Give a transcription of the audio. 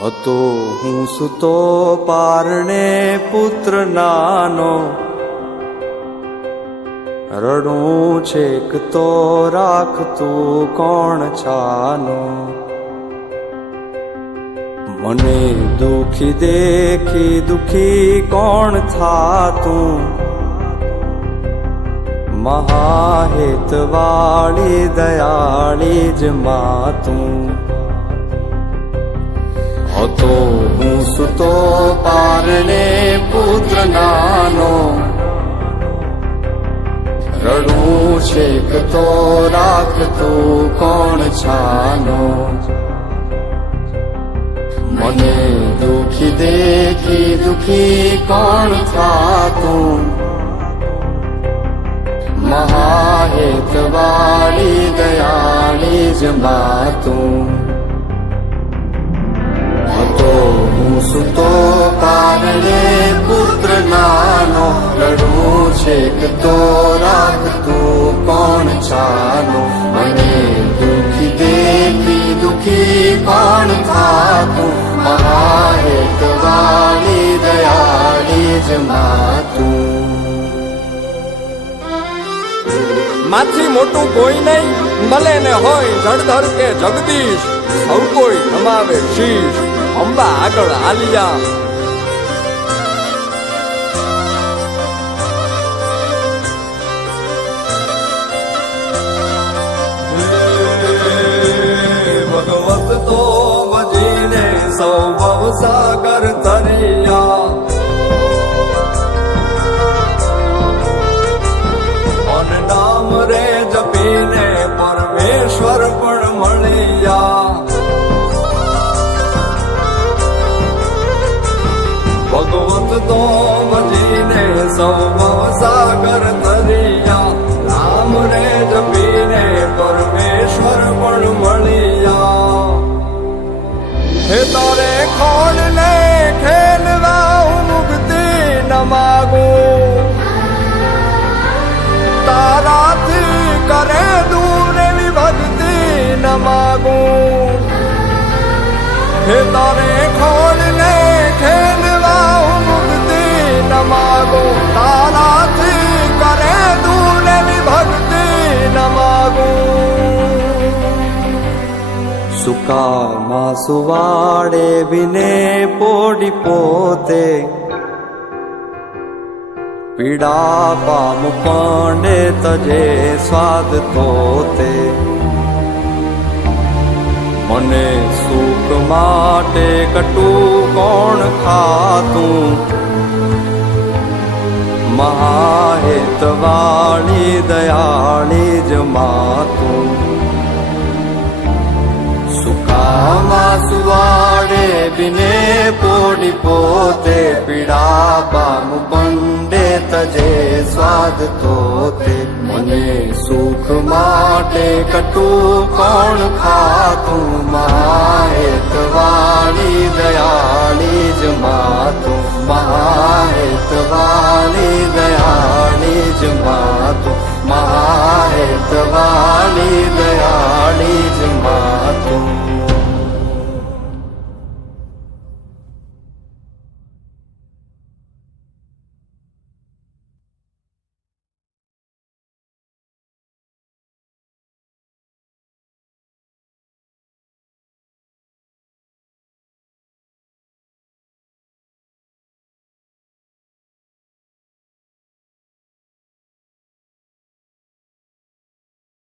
હતો હું સૂતો પારણે પુત્ર નાનો, રડું છેક તો રાખતું કોણ છાનો. મને દુખી દેખી દુખી કોણ થાતું, મહાહેત વાળી દયાળી જ માતું. હતો હું સૂતો પારણે પુત્ર નાનો, રડું છેક તો રાખતું કોણ છાનો. મને દુખી દેખી દુખી કોણ થાતું, મહાહેત વાળી દયાળી જ માતું. હતો હું સૂતો પારણે પુત્ર નાનો, રડું છેક તો રાખતું કોણ છાનો. મને દુખી દેખી દુખી કોણ થાતું, મહાહેત વાળી દયાળી જ માતું. માથી મોટું કોઈ નહીં, ભલે ને હોય જળધર કે જગદીશ, સૌ કોઈ નમાવે શીશ અંબા આગળ આલિયા. ભગવત તો ભજીને સૌ ભવસાગર તરિયા, નામ રે જપીને પરમેશ્વર પણ મળ્યા. ભગવત તો ભજીને સૌ ભવસાગર તરિયા, નામ રે જપીને પરમેશ્વર પણ મળ્યા. હે તારે ખોડ ને ખેલવા હું મુક્તિ ન માગું, તારાથી કરે દૂર એવી ભક્તિ ન માગું. હે તારે ખોડ ને ખેલવા હું મુક્તિ ન માગું, તારાથી કરે દૂર એવી ભક્તિ ન માગું. સુકામાં સુવાડે વિને પોડી પોતે, પીડા પામ પાંડે તજે સ્વાદ તોતે. મને સુખ માટે કટું કોણ ખાતું, મહાહેત વાળી દયાળી જ માતું. સુકામાં સુવાડે બિને પોડી પોતે, પીડા પામ પંડે તજે સ્વાદ તોતે. મને સુખ માટે કટું કોણ ખાતું, મહાહેત વાળી દયાળી જ માતું. મહાહેત વાળી દયાળી જ માતું.